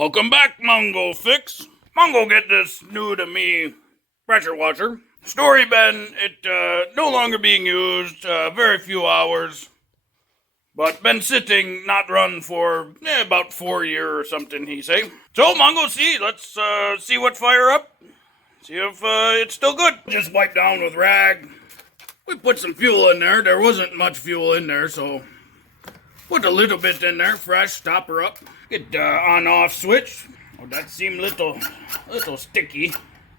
Welcome back, Mongo Fix. Mongo get this new to me pressure washer. Story been, it no longer being used, very few hours. But been sitting, not run for about 4 years or something, he say. So, Mongo, let's see what fire up. See if it's still good. Just wipe down with rag. We put some fuel in there. There wasn't much fuel in there, so put a little bit in there, fresh, stop her up. Get on-off switch. Oh, that seemed little sticky.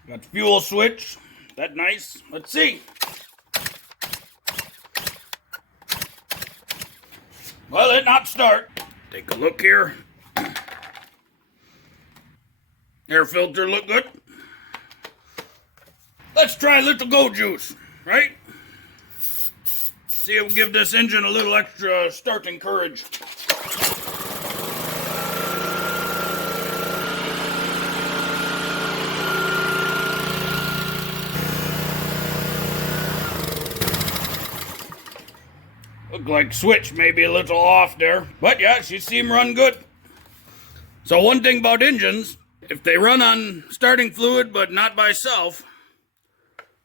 Got fuel switch. That nice. Let's see. Well, it not start. Take a look here. Air filter look good. Let's try a little go juice, right? See if we give this engine a little extra starting courage. Look like switch maybe a little off there, but yeah, she seemed run good. So one thing about engines, if they run on starting fluid but not by self,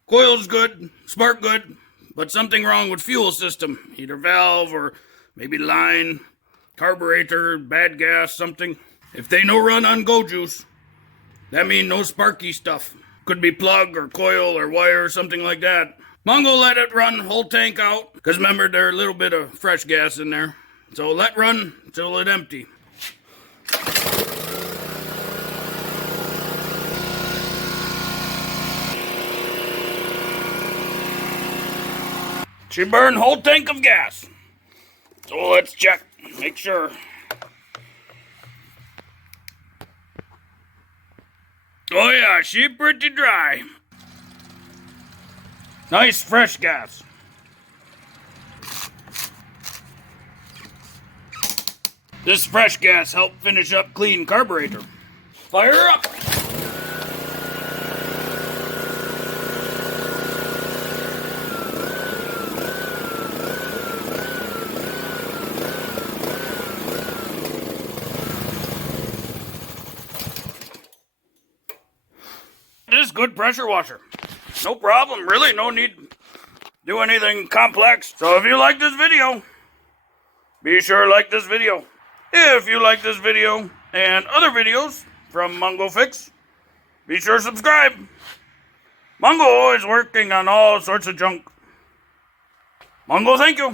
coil's good, spark good, but something wrong with fuel system, either valve or maybe line, carburetor, bad gas, something. If they no run on go juice, that mean no sparky stuff. Could be plug or coil or wire or something like that. Mongo let it run whole tank out, because remember there's a little bit of fresh gas in there. So let run till it empty. She burned whole tank of gas. So let's check, make sure. Oh yeah, she pretty dry. Nice fresh gas. This fresh gas helped finish up clean carburetor. Fire up! This is good pressure washer. No problem, really, no need to do anything complex. So if you like this video, be sure to like this video. If you like this video and other videos from Mongo Fix, be sure to subscribe. Mongo always working on all sorts of junk. Mongo, thank you.